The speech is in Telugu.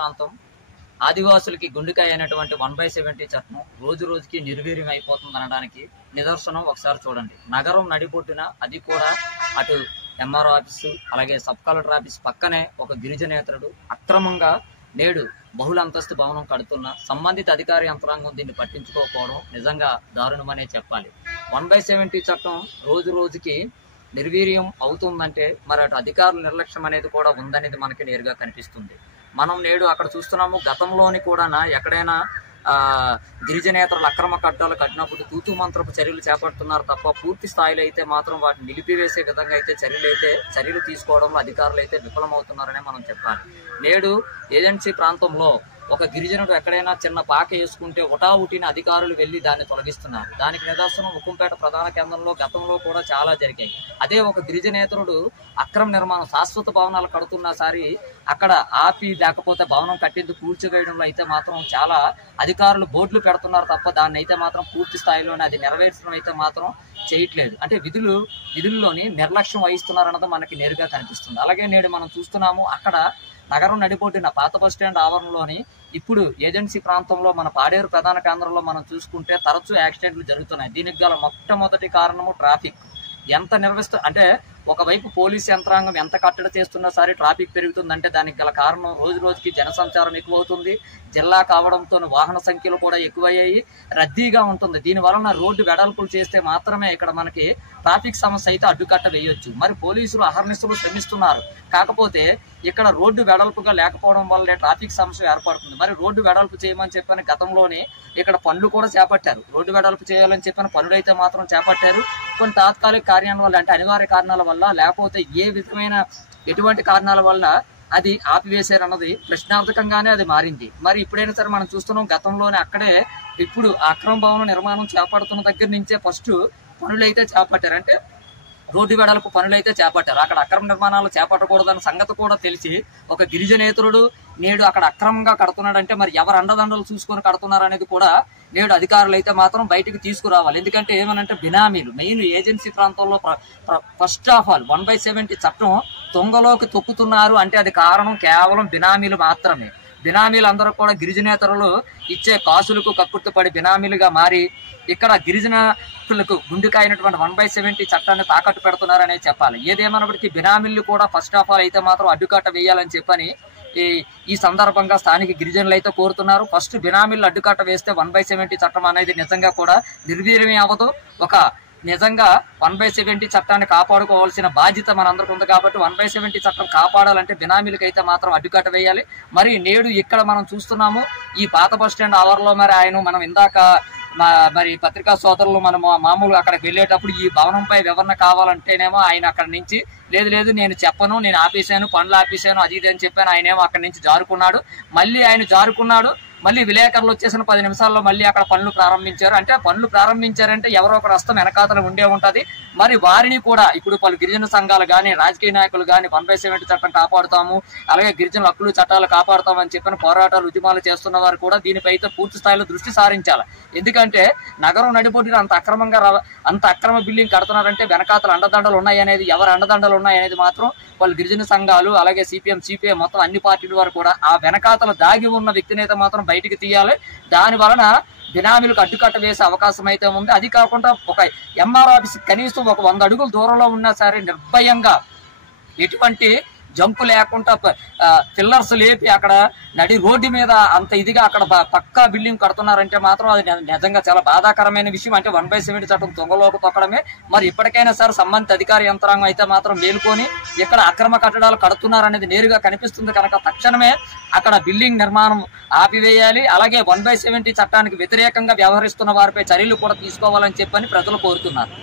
ప్రాంతం ఆదివాసులకి గుండెకాయ అయినటువంటి 1/70 చట్టం రోజు రోజుకి నిర్వీర్యం అయిపోతుంది అనడానికి నిదర్శనం ఒకసారి చూడండి. నగరం నడిబొట్టున, అది కూడా అటు ఎంఆర్ఓ ఆఫీసు అలాగే సబ్ కలెక్టర్ ఆఫీస్ పక్కనే ఒక గిరిజనేతరుడు అక్రమంగా నేడు బహుళ అంతస్తు భవనం కడుతున్న సంబంధిత అధికార యంత్రాంగం దీన్ని పట్టించుకోకపోవడం నిజంగా దారుణమనే చెప్పాలి. 1/70 చట్టం రోజు రోజుకి నిర్వీర్యం అవుతుందంటే మరి అటు అధికారుల నిర్లక్ష్యం అనేది కూడా ఉందనేది మనకి నేరుగా కనిపిస్తుంది. మనం నేడు అక్కడ చూస్తున్నాము. గతంలోని కూడా ఎక్కడైనా గిరిజనేతరులు అక్రమ కట్టాలు కట్టినప్పుడు తూతు మంత్రపు చర్యలు చేపడుతున్నారు తప్ప పూర్తి స్థాయిలో అయితే మాత్రం వాటిని నిలిపివేసే విధంగా అయితే చర్యలు తీసుకోవడంలో అధికారులు అయితే విఫలమవుతున్నారనే మనం చెప్పాలి. నేడు ఏజెన్సీ ప్రాంతంలో ఒక గిరిజనుడు ఎక్కడైనా చిన్న పాక వేసుకుంటే ఉటావుటిన అధికారులు వెళ్లి దాన్ని తొలగిస్తున్నారు. దానికి నిదర్శనం ఉక్కుంపేట ప్రధాన కేంద్రంలో గతంలో కూడా చాలా జరిగాయి. అదే ఒక గిరిజనేతరుడు అక్రమ నిర్మాణం శాశ్వత భవనాలు కడుతున్నా సరే అక్కడ ఆపి లేకపోతే భవనం కట్టేందుకు కూల్చివేయడంలో అయితే మాత్రం చాలా అధికారులు బోర్డులు పెడుతున్నారు తప్ప దాన్ని అయితే మాత్రం పూర్తి స్థాయిలోనే అది నెరవేర్చడం అయితే మాత్రం చేయట్లేదు. అంటే విధుల్లోని నిర్లక్ష్యం వహిస్తున్నారన్నది మనకి నేరుగా కనిపిస్తుంది. అలాగే నేడు మనం చూస్తున్నాము అక్కడ నగరం నడిబొడ్డిన పాత బస్టాండ్ ఆవరణలోని ఇప్పుడు ఏజెన్సీ ప్రాంతంలో మన పాడేరు ప్రధాన కేంద్రంలో మనం చూసుకుంటే తరచూ యాక్సిడెంట్లు జరుగుతున్నాయి. దీనికి గల మొట్టమొదటి కారణము ట్రాఫిక్. ఎంత అంటే ఒకవైపు పోలీస్ యంత్రాంగం ఎంత కట్టడి చేస్తున్నా సరే ట్రాఫిక్ పెరుగుతుందంటే దానికి గల కారణం రోజు రోజుకి జనసంచారం ఎక్కువవుతుంది. జిల్లా కావడంతో వాహన సంఖ్యలు కూడా ఎక్కువయ్యాయి, రద్దీగా ఉంటుంది. దీని వలన రోడ్డు వెడల్పులు చేస్తే మాత్రమే ఇక్కడ మనకి ట్రాఫిక్ సమస్య అయితే అడ్డుకట్ట వేయొచ్చు. మరి పోలీసులు అహర్నిశలు శ్రమిస్తున్నారు, కాకపోతే ఇక్కడ రోడ్డు వెడల్పుగా లేకపోవడం వల్లనే ట్రాఫిక్ సమస్య ఏర్పడుతుంది. మరి రోడ్డు వెడల్పు చేయమని చెప్పని గతంలోనే ఇక్కడ పనులు కూడా చేపట్టారు. రోడ్డు వెడల్పు చేయాలని చెప్పిన పనులు అయితే మాత్రం చేపట్టారు. కొన్ని తాత్కాలిక కార్యాల వల్ల అంటే అనివార్య కారణాల వల్ల లేకపోతే ఏ విధమైన ఎటువంటి కారణాల వల్ల అది ఆపివేశారన్నది ప్రశ్నార్థకంగానే అది మారింది. మరి ఇప్పుడైనా సరే మనం చూస్తున్నాం గతంలోనే అక్కడే ఇప్పుడు అక్రమ భవన నిర్మాణం చేపడుతున్న దగ్గర నుంచే ఫస్ట్ పనులు అయితే చేపట్టారు. అంటే రోడ్డు వెడల్పు పనులు అయితే చేపట్టారు. అక్కడ అక్రమ నిర్మాణాలు చేపట్టకూడదన్న సంగతి కూడా తెలిసి ఒక గిరిజనేతరుడు నేడు అక్కడ అక్రమంగా కడుతున్నాడంటే మరి ఎవరు అండదండలు చూసుకొని కడుతున్నారు అనేది కూడా నేడు అధికారులు అయితే మాత్రం బయటికి తీసుకురావాలి. ఎందుకంటే ఏమనంటే బినామీలు మెయిన్ ఏజెన్సీ ప్రాంతంలో ఫస్ట్ ఆఫ్ ఆల్ 1/70 చట్టం తొంగలోకి తొక్కుతున్నారు అంటే అది కారణం కేవలం బినామీలు మాత్రమే. బినామీలు అందరూ కూడా గిరిజనేతరులు ఇచ్చే కాసులకు కక్కుర్తిపడి బినామీలుగా మారి ఇక్కడ గిరిజనులకు గుండెకాయనటువంటి 1/70 చట్టాన్ని తాకట్టు పెడుతున్నారనే చెప్పాలి. ఏదేమన్నప్పటికీ బినామీలు కూడా ఫస్ట్ ఆఫ్ ఆల్ అయితే మాత్రం అడ్డుకట్ట వేయాలని చెప్పని ఈ సందర్భంగా స్థానిక గిరిజనులు అయితే కోరుతున్నారు. ఫస్ట్ బినామీలు అడ్డుకట్ట వేస్తే 1/70 చట్టం అనేది నిజంగా కూడా నిర్వీర్యమే అవ్వదు. ఒక నిజంగా 1/70 చట్టాన్ని కాపాడుకోవాల్సిన బాధ్యత మనందరికీ ఉంది. కాబట్టి 1/70 చట్టం కాపాడాలంటే బినామీలకైతే మాత్రం అడ్డుకట్ట వేయాలి. మరి నేడు ఇక్కడ మనం చూస్తున్నాము ఈ పాత బస్టాండ్ ఆవరణలో మరి ఆయన మనం ఇందాక మరి పత్రికా సోదరులు మనం మామూలుగా అక్కడికి వెళ్ళేటప్పుడు ఈ భవనంపై వివరణ కావాలంటేనేమో ఆయన అక్కడి నుంచి లేదు నేను చెప్పను, నేను ఆపేశాను, పనులు ఆపేశాను, అది ఇది అని చెప్పాను. ఆయనేమో అక్కడి నుంచి జారుకున్నాడు. మళ్ళీ విలేకరులు వచ్చేసిన 10 నిమిషాల్లో మళ్ళీ అక్కడ పనులు ప్రారంభించారు. అంటే పనులు ప్రారంభించారంటే ఎవరో ఒకరు హస్తం వెనకాతలు ఉండే ఉంటది. మరి వారిని కూడా ఇప్పుడు పలు గిరిజన సంఘాలు కానీ రాజకీయ నాయకులు కానీ 1/70 చట్టం కాపాడుతాము, అలాగే గిరిజనుల హక్కులు చట్టాలు కాపాడుతాము అని చెప్పిన పోరాటాలు ఉద్యమాలు చేస్తున్న వారు కూడా దీనిపై పూర్తి స్థాయిలో దృష్టి సారించాలి. ఎందుకంటే నగరం నడిబొడ్డిన అంత అక్రమ బిల్డింగ్ కడుతున్నారంటే వెనకాతలు అండదండలు ఉన్నాయి అనేది ఎవరు అండదండలు ఉన్నాయి అనేది మాత్రం వాళ్ళు గిరిజన సంఘాలు అలాగే సిపిఐ మొత్తం అన్ని పార్టీల వారు కూడా ఆ వెనకాతల దాగి ఉన్న వ్యక్తిని అయితే మాత్రం బయటికి తీయాలి. దాని వలన బినామీలకు అడ్డుకట్ట వేసే అవకాశం అయితే ఉంది. అది కాకుండా ఒక ఎంఆర్ ఆఫీస్ కనీసం ఒక 100 అడుగుల దూరంలో ఉన్నా సరే నిర్భయంగా ఎటువంటి జంపు లేకుండా పిల్లర్స్ లేపి అక్కడ నడి రోడ్డు మీద అంత ఇదిగా అక్కడ పక్కా బిల్డింగ్ కడుతున్నారంటే మాత్రం అది నిజంగా చాలా బాధాకరమైన విషయం. అంటే 1/70 చట్టం తొంగలోకి తొక్కడమే. మరి ఇప్పటికైనా సరే సంబంధిత అధికార యంత్రాంగం అయితే మాత్రం మేలుకొని ఇక్కడ అక్రమ కట్టడాలు కడుతున్నారనేది నేరుగా కనిపిస్తుంది కనుక తక్షణమే అక్కడ బిల్డింగ్ నిర్మాణం ఆపివేయాలి. అలాగే 1/70 చట్టానికి వ్యతిరేకంగా వ్యవహరిస్తున్న వారిపై చర్యలు కూడా తీసుకోవాలని చెప్పని ప్రజలు కోరుతున్నారు.